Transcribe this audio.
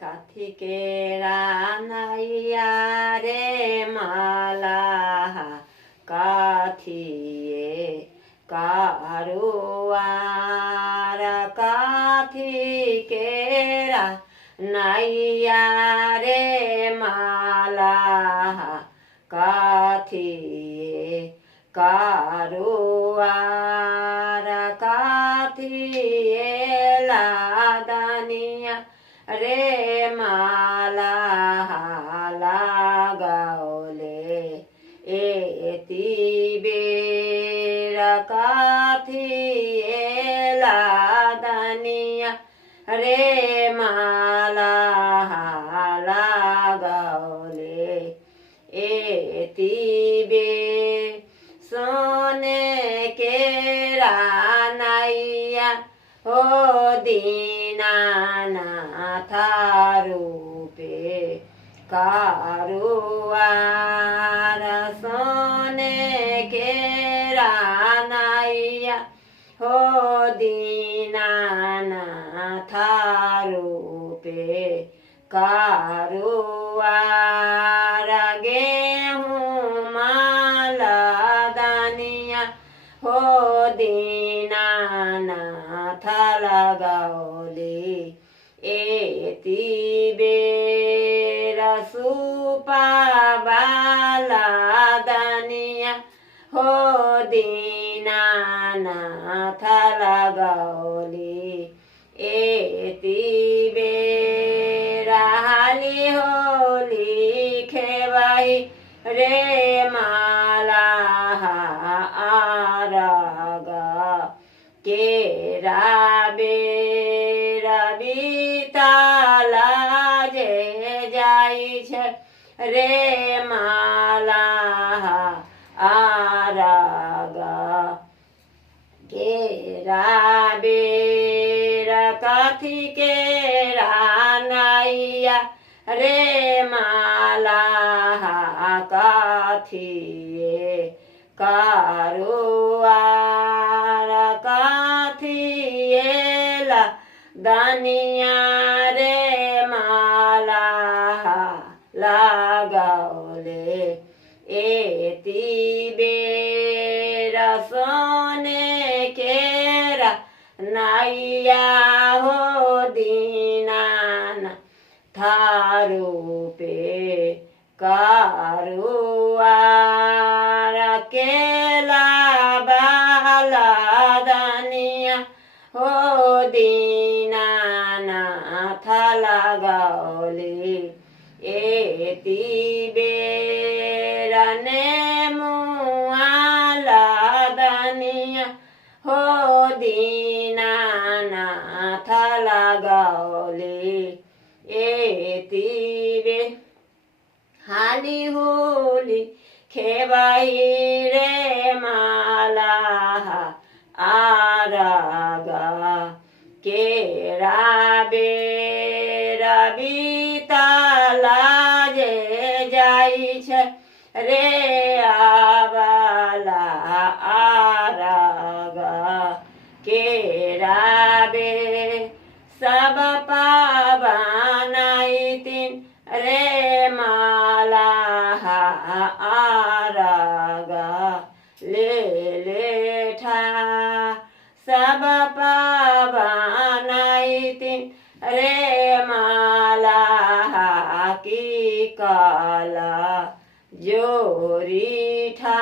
काथी केरा नैया रे माला काथिए कारुआर काथी केरा नैया रे माला काथिए कारुआर काथिए लादनिया रे माला लगाओले एती बेर काथिए लादनिया रे माला लगाओले एती बे सोने केरा नैया हो दीनानाथ रूपे कारुआर सोने केरा नैया हो दीनानाथ रूपे कारुआर गेहूँ माला दानिया हो दीनानाथ लगाओले एती बेर सुपा बाला दानिया हो दीनानाथ लगाओले एती बेर हाली होली खेवाई रे माला आरगा केरा बेरा बीताला जे जाई छे रे माला आरगा केरा बेरा काथी केरा नैया रे माला काथिए कारुआर काथिए दानिया रे माला लगाओले एती बेर सोने केरा नैया हो दीनाना थारू पे कारुआर केला बाला दानिया हो दीनानाथ लगाओले एती बेर नेमुआला दानिया हो दीनानाथ लगाओले एती बे हाली होली खेवाई रे माला आरगा केरा बेरा बीताला जे जाई छे रे आबाला आरगा केरा बे सब पावनाई तीन रे माला आरगा ले लेठा सब पावनाई तीन रे माला की काला जोरी ठा